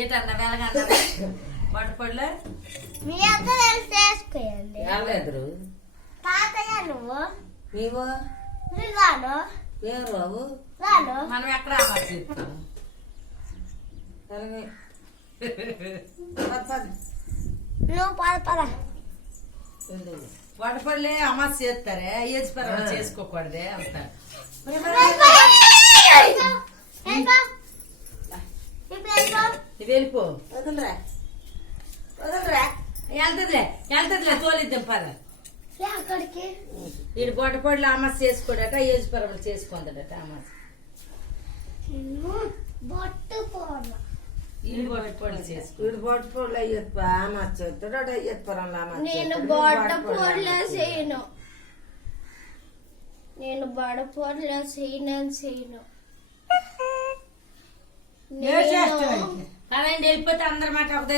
ఏటన్నా వెలగన్నా పట్టుపడలే మీ అందరూ చేసుకోండి. ఎవరు తాతయ్య నువ్వు నీవు రాను ఏం రావు రాను. మనం ఎక్కడ చెప్తాం నువ్వు పద పద. పట్టుపడలే అమ్మ చేస్తారే ఏజ్ పర్వాలు చేసుకోకూడదే అంటారు. వెళ్ళిపో వదలరా వదలరా వెళ్తుందిలే తోలిద్దాం పద. అక్కడికి వీడు బొట్టపొడలు అమ్మ చేసుకోడట ఏజ్ పర్వాలు చేసుకుందట అమ్మ. బొట్టు పోను. వీడు బొట్టపొడలు చేసుకో. వీడు బొట్టుపోళ్ళు అయ్యప్ప అమ్మచ్చుతాడు అయ్యప్పరంలో నేను బొట్ట పోర్లే చేయను. నేను బడ పోర్లే చేయను. అలా వెళ్ళిపోతే అందరి మాట ఒకదే